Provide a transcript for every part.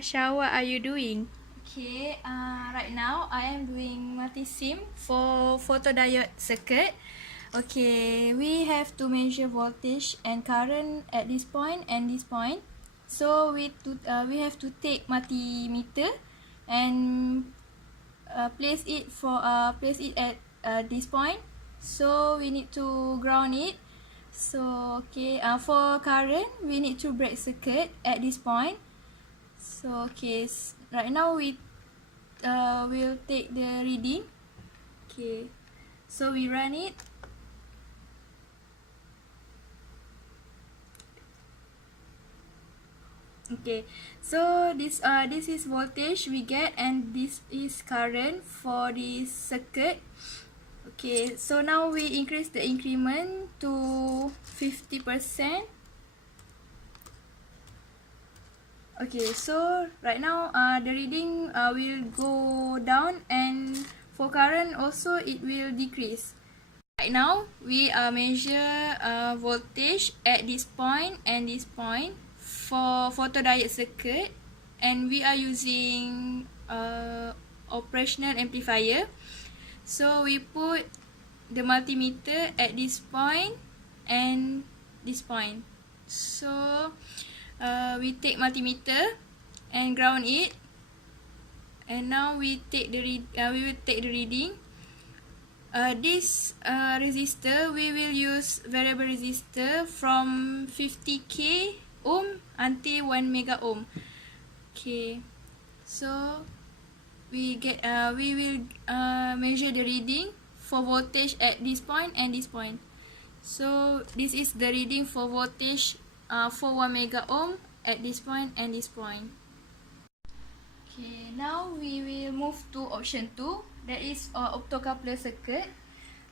Hasha, what are you doing? Okay, right now I am doing multi-sim for photodiode circuit. Okay, we have to measure voltage and current at this point and this point. So we have to take multimeter and place it at this point. So we need to ground it. So okay, for current we need to break circuit at this point. So okay, right now we will take the reading. Okay, so we run it. Okay, so this is voltage we get, and this is current for this circuit. Okay, so now we increase the increment to 50%. Okay, so right now the reading will go down, and for current also it will decrease. Right now we measure voltage at this point and this point for photodiode circuit, and we are using operational amplifier. So we put the multimeter at this point and this point. So we take multimeter and ground it, and now we will take the reading. This resistor, we will use variable resistor from 50k ohm until 1 mega ohm. Okay, so we will measure the reading for voltage at this point and this point. So this is the reading for voltage for 1 mega ohm at this point and this point. Okay, now we will move to option 2, that is optocoupler circuit.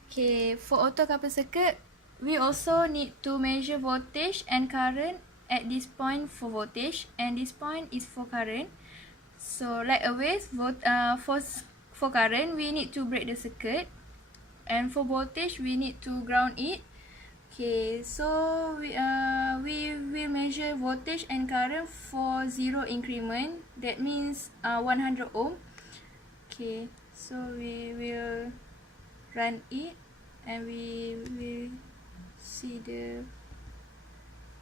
Okay, for optocoupler circuit, we also need to measure voltage and current at this point for voltage, and this point is for current. So like always, for current we need to break the circuit, and for voltage we need to ground it. Okay, so we will measure voltage and current for 0 increment. That means 100 ohm. Okay, so we will run it, and we will see the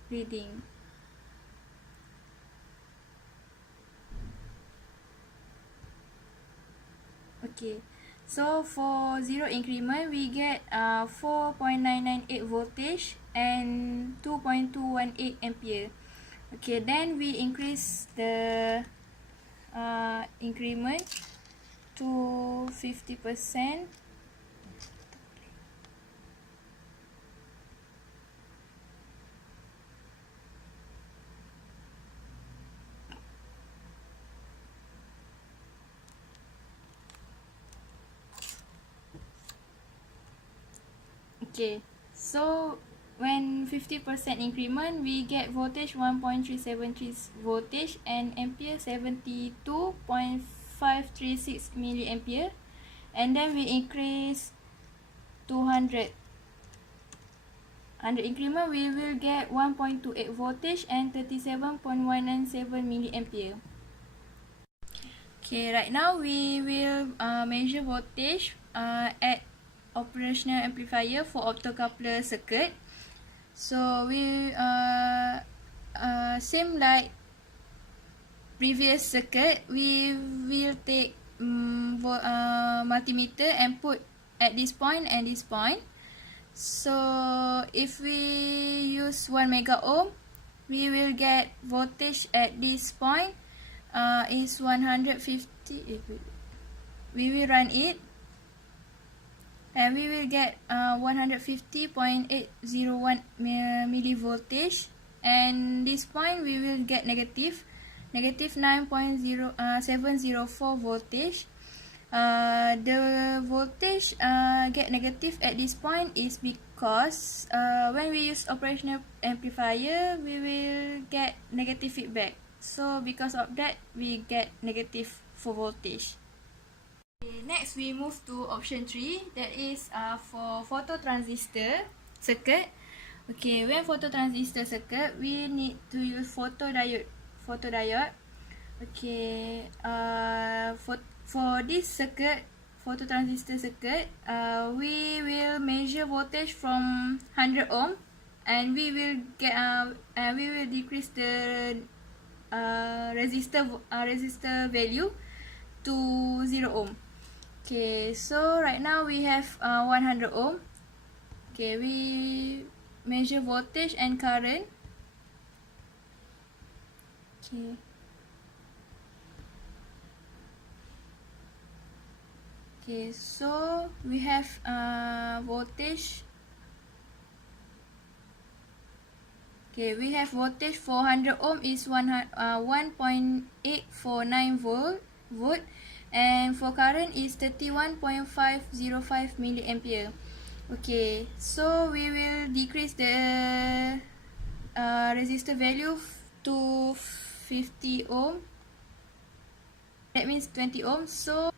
reading. Okay, so for 0 increment we get 4.998 voltage and 2.218 ampere. Okay, then we increase the increment to 50%. Okay, so when 50% increment, we get voltage 1.373 voltage and ampere 72.536 milliampere, and then we increase 200 increment, we will get 1.28 voltage and 37.197 milliampere. Okay, right now we will measure voltage at operational amplifier for optocoupler circuit. So we same like previous circuit, we will take multimeter and put at this point and this point. So if we use 1 mega ohm, we will get voltage at this point is 150. We will run it, and we will get 150.801 millivoltage, and this point we will get negative 9.0704 voltage. The voltage get negative at this point is because when we use operational amplifier, we will get negative feedback. So because of that, we get negative for voltage. Okay, next we move to option 3, that is for phototransistor circuit. Okay, when phototransistor circuit, we need to use photodiode. Okay, for this circuit, phototransistor circuit, we will measure voltage from 100 ohm, and we will decrease the resistor value to 0 ohm. Okay, so right now we have 100 ohm. Okay, we measure voltage and current. Okay. Okay, so we have voltage. Okay, we have voltage for 100 ohm is 1.849 volt, and for current is 31.505 milliampere. Okay, so we will decrease the resistor value to 50 ohm. That means 20 ohm. So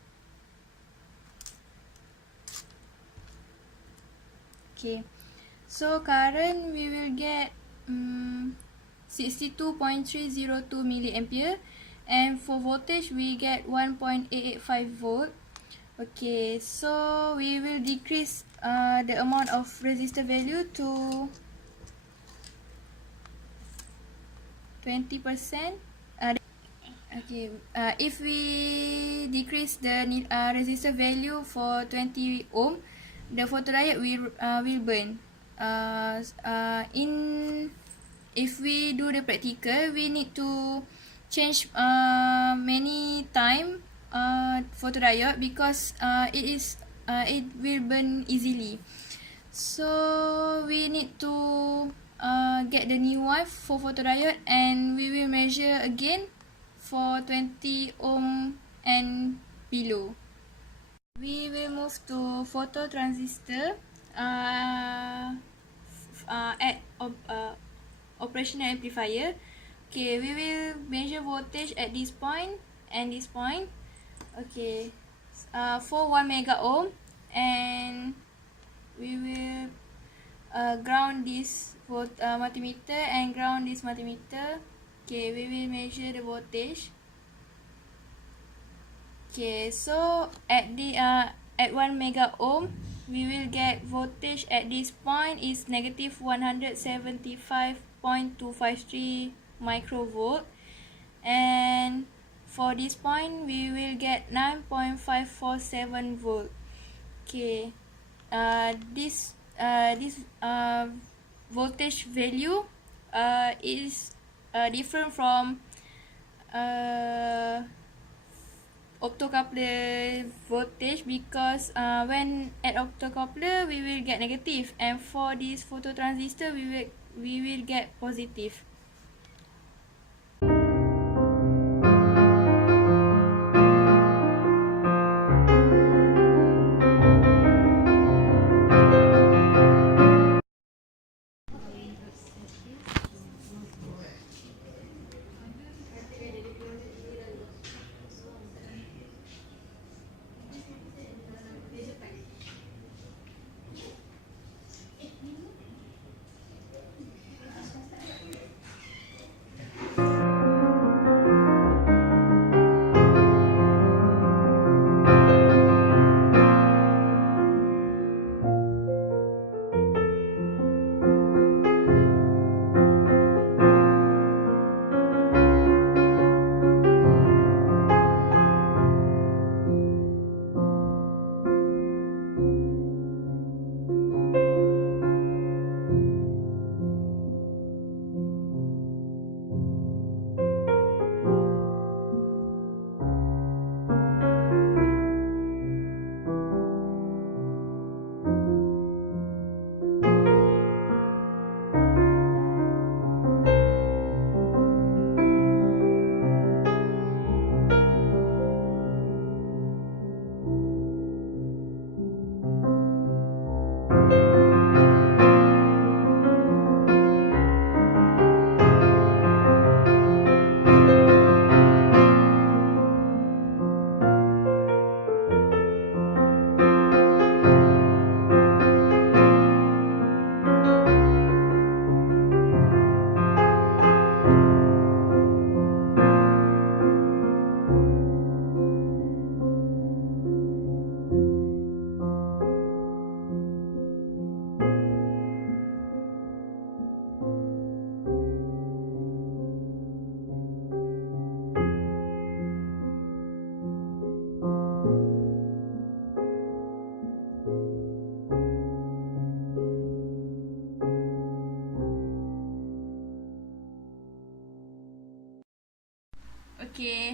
okay, so current we will get 62.302 milliampere, and for voltage we get 1.885 volt. Okay, so we will decrease the amount of resistor value to 20%. Okay, if we decrease the resistor value for 20 ohm, the photodiode will burn. In if we do the practical, we need to change many time photodiode because it will burn easily. So we need to get the new one for photodiode, and we will measure again for 20 ohm and below. We will move to phototransistor at operational amplifier. Okay, we will measure voltage at this point and this point. Okay, for 1 mega ohm, and we will ground this multimeter and ground this multimeter. Okay, we will measure the voltage. Okay, so at 1 mega ohm, we will get voltage at this point is negative 175.253 microvolt, and for this point we will get 9.547 volt. Okay, this voltage value is different from optocoupler voltage, because when at optocoupler we will get negative, and for this phototransistor we will get positive.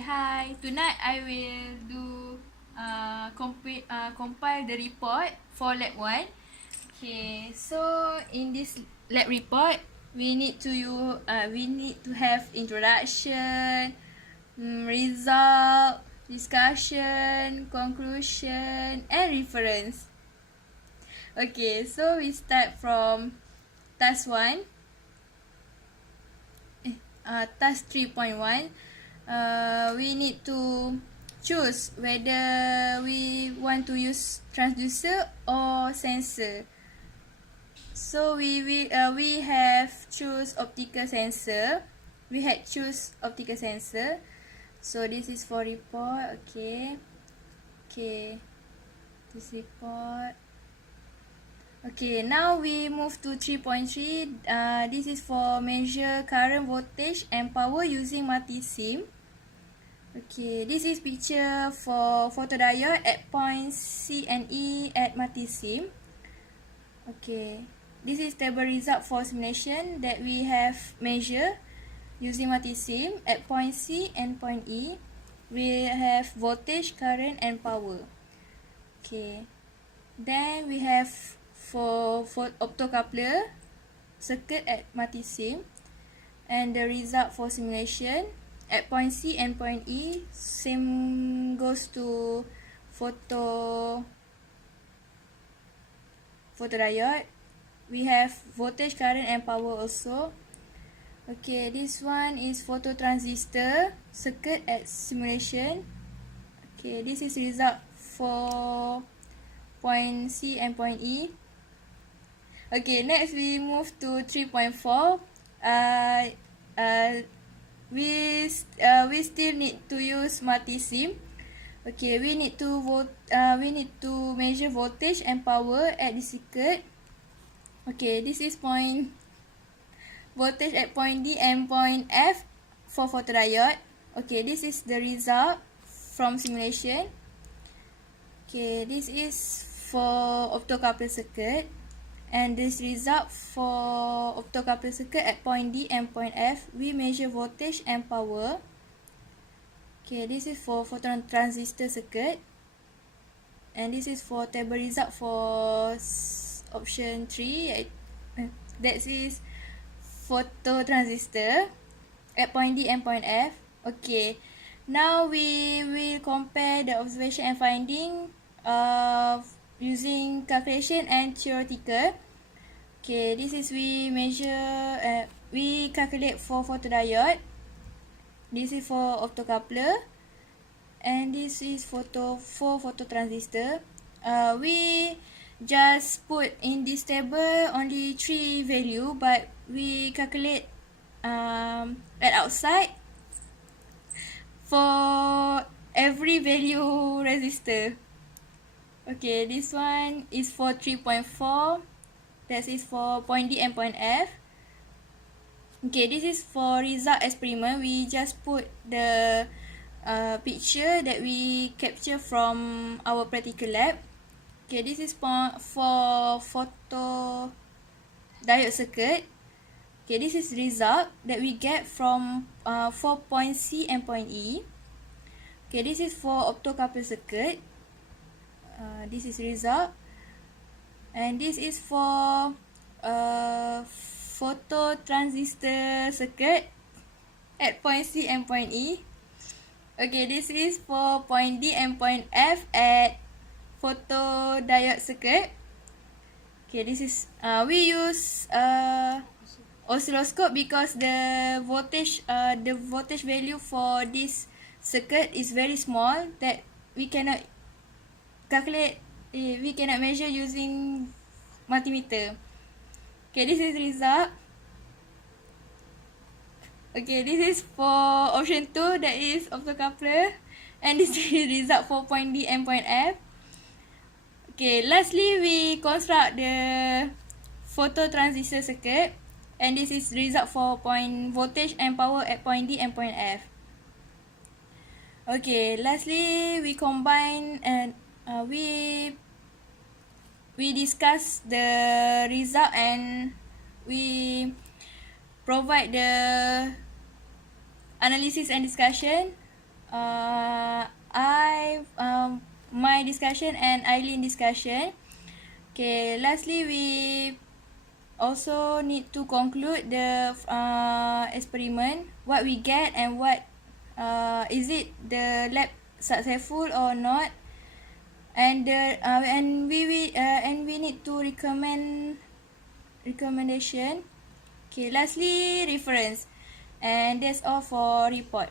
hi. Tonight I will do compile the report for lab 1. Okay, so in this lab report, we need to have introduction, result, discussion, conclusion, and reference. Okay, so we start from task 1. Task 3.1. We need to choose whether we want to use transducer or sensor. So we have choose optical sensor. We had choose optical sensor. So this is for report. Okay. This report. Okay, now we move to 3.3. This is for measure current, voltage and power using multi-sim. Okay, this is picture for photodiode at points C and E at multi-sim. Okay, this is table result for simulation that we have measured using multi-sim at point C and point E. We have voltage, current and power. Okay, then we have for optocoupler circuit at multi-sim, and the result for simulation at point C and point E. Same goes to photodiode. We have voltage, current and power also. Okay, this one is phototransistor circuit at simulation. Okay, this is result for point C and point E. Okay, next we move to 3.4. We still need to use multi-sim. Okay, we need to measure voltage and power at the circuit. Okay, this is voltage at point D and point F for photodiode. Okay, this is the result from simulation. Okay, this is for optocoupler circuit, and this result for optocoupler circuit at point D and point F. We measure voltage and power. Okay, this is for phototransistor circuit, and this is for table result for option 3. That is phototransistor at point D and point F. Okay, now we will compare the observation and finding using calculation and theoretical. Okay, this is we calculate for photodiode. This is for optocoupler, and this is for phototransistor. We just put in this table only 3 value, but we calculate at outside for every value resistor. Okay, this one is for 3.4. That is for point D and point F. Okay, this is for result experiment. We just put the picture that we capture from our practical lab. Okay, this is for photodiode circuit. Okay, this is result that we get from 4 point C and point E. Okay, this is for optocoupler circuit. This is result. And this is for phototransistor circuit at point C and point E. Okay, this is for point D and point F at photodiode circuit. Okay, this is we use oscilloscope because the voltage value for this circuit is very small that we cannot calculate. We cannot measure using multimeter. Okay, this is result. Okay, this is for option 2, that is optocoupler, and this is result for point D and point F. Okay, lastly we construct the phototransistor circuit, and this is result for point voltage and power at point D and point F. Okay, lastly we combine and we discuss the result, and we provide the analysis and discussion. my discussion and Eileen discussion. Okay, lastly we also need to conclude the experiment, what we get and what is it the lab successful or not, and we need to recommendation. Okay, lastly reference, and that's all for report.